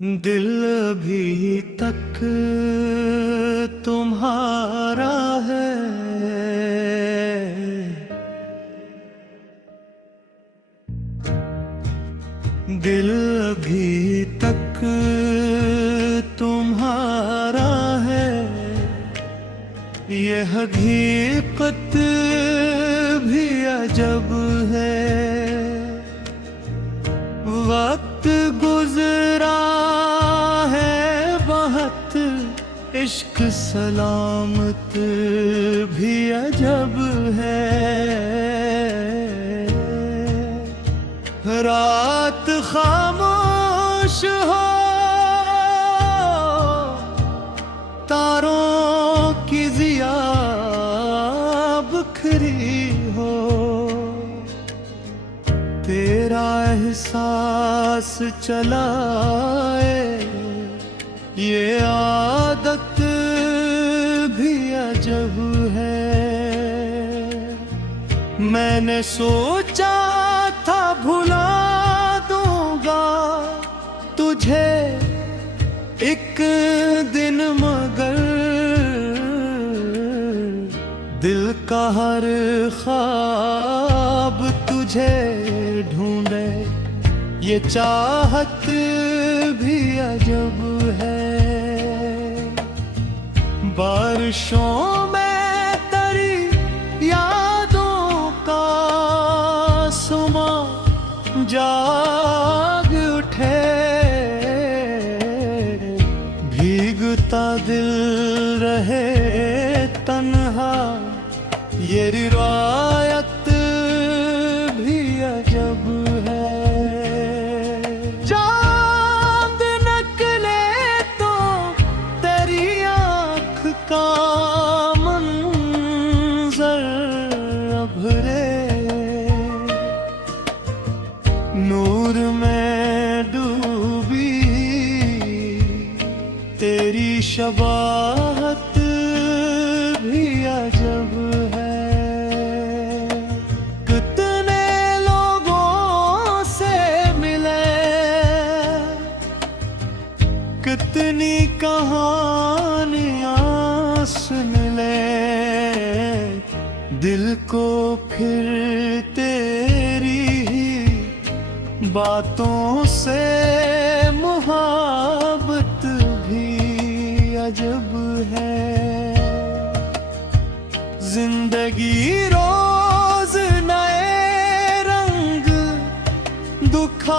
दिल भी तक तुम्हारा है, दिल भी तक तुम्हारा है, ये हकीकत भी अजब है। वक्त गुजरा है बहुत, इश्क सलामत भी अजब है। रात खामोश हो, तारों की ज़िया बिखरी हो, तेरा एहसास चलाए ये आदत भी अजब है। मैंने सोचा था भुला दूंगा तुझे एक दिन, मगर दिल का हर ख्वाब तुझे ढूंढे, ये चाहत भी अजब है। बारिशों में तेरी यादों का सुमा जाग उठे, भीगता दिल रहे तन्हा, ये रिवायत भी अजब है। चांद निकले तो तेरी आँख का मंजर अभरे, नूर में डूबी तेरी शबाहत भी अजब है। कितने लोगों से मिले, कितनी कहानियां सुन ले, दिल को फिर तेरी ही बातों से मुहाबत भी अजब है। जिंदगी रोज नए रंग दिखाती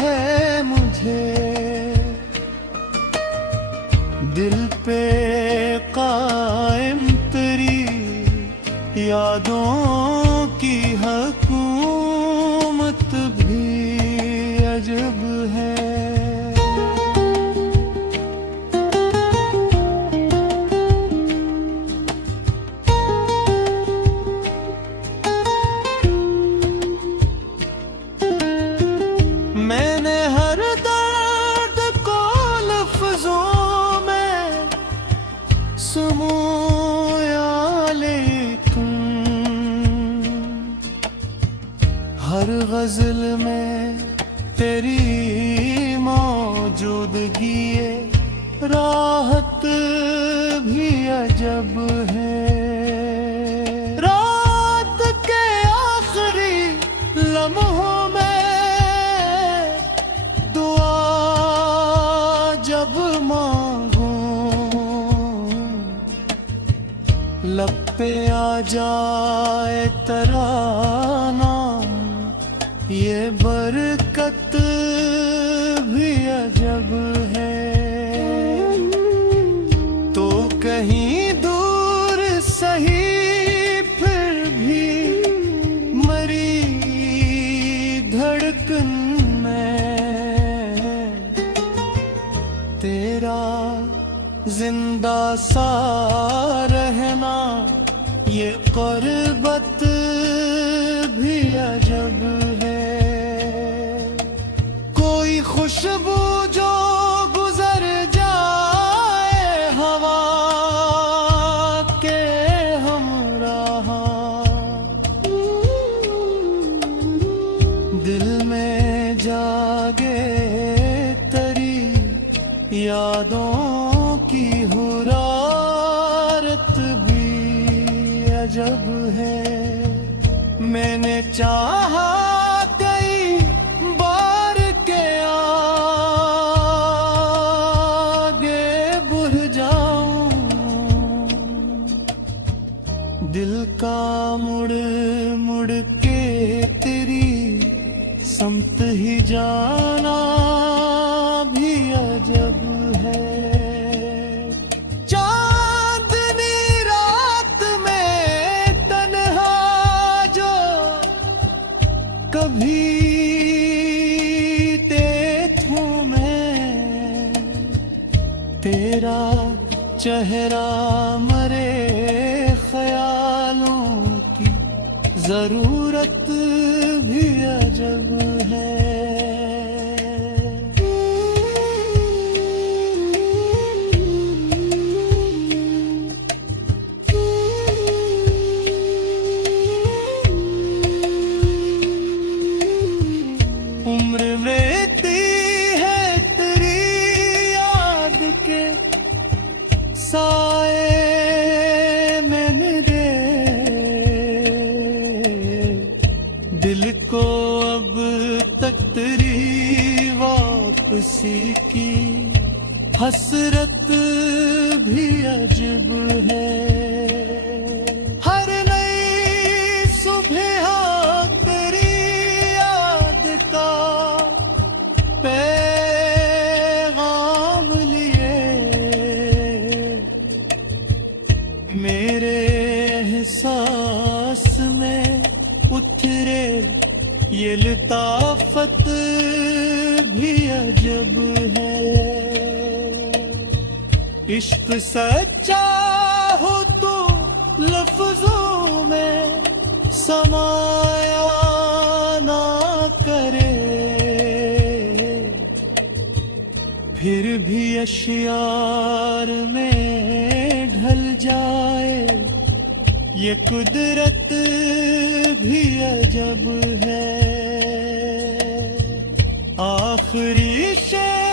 है मुझे, दिल पे कायम तेरी यादों की हुकूमत भी अजब है। मैंने हर दर्द को लफ्जों में समोया, लेकिन हर गजल में तेरी मौजूदगी राहत भी अजब है। रात के आखिरी लम्हों में दुआ जब मांगूं, लब पे आ जाए तराना, ये बरकत भी अजब है। तो कहीं दूर सही फिर भी मरी धड़कन में तेरा जिंदा सा रहना, ये क़ुर्बत भी अजब है। कोई खुशबू जो गुजर जाए हवा के हमराह, दिल में जागे तेरी यादों की हुरारत भी अजब है। मैंने चाहा कई बार के आगे बुझ जाऊं, दिल का मुड़ मुड़ के तेरी समत ही जाना भी अजब है। चांदनी रात में तन्हा जो कभी देखूं मैं, तेरा चेहरा मरे ख्यालों की जरूरत भी अजब है। उम्र रहती है तेरी याद के साए मैंने दे, दिल को अब तक तेरी वापसी की हसरत भी अजब है। हर नई सुबह तेरी याद का पैगाम लिए मेरे एहसास में उतरे ये लताफत भी अजब है। इश्क सच्चा हो तो लफ्जों में समाया ना करे, फिर भी अशियार में ढल जाए ये कुदरत भी अजब है। आखिरी शेर